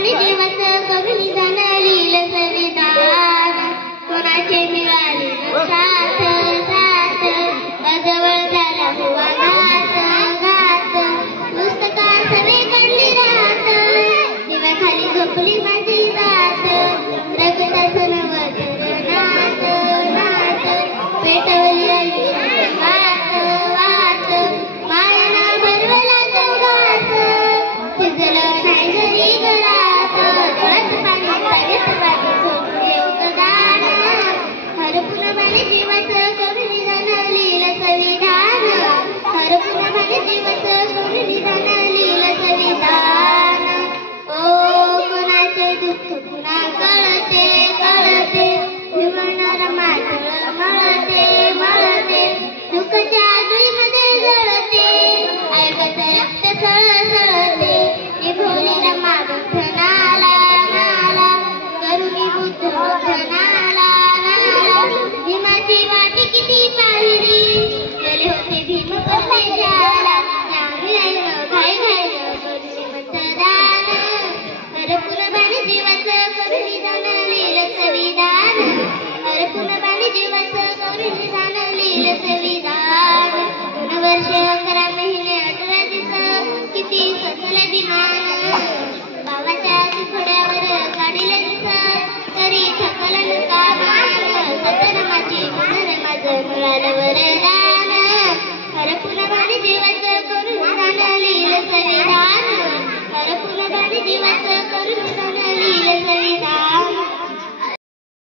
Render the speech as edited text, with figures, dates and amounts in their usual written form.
पूर्णपणे जीवाचं करून निदान लिहिलं संविधान. कोणाचे मिळाले न साथ साथ अजवळ झाला हुआ घात घात. पुस्तकात सवे काढली रात दिव्याखाली झोपली माझी जात. रक्ताचं नवं नात नात पेटवली वात वात. मायाना भरवला चौघात शिजलं नाही घरी घरात. थोडंच पाणी झोपून योगदान. हरपूर्णपणे जीवाचं करून निदान लिहिलं संविधान. हरपूर्णपणे जीवाचं करून निदान लिहिलं संविधान. ओ कोणाचे दुःख पुन्हा कळते कळते विमानाला मात्र मळते मळते. दुःखाच्या आगळीमध्ये जळते ऐकत रक्त सळसळते. निभवलेला मागं नाला नाला करुणी बुद्ध नाला नाला. भीमाची वाटी किती पाहिली गेले होते भीम कसे झाला. घाई घाई करुणी मतदान. हरपूर्णपणे जीवाचं करून निदान लिहिलं संविधान. हरपूर्णपणे जीवाचं करून निदान लिहिलं संविधान. 2 वर्ष 11 महिने 18 दिवस किती सजलं विमान. भावाच्या तुकड्यावर काढिलं दिस तरी थकलं का मान. सतनामाची पुनर माझं मिळालं वर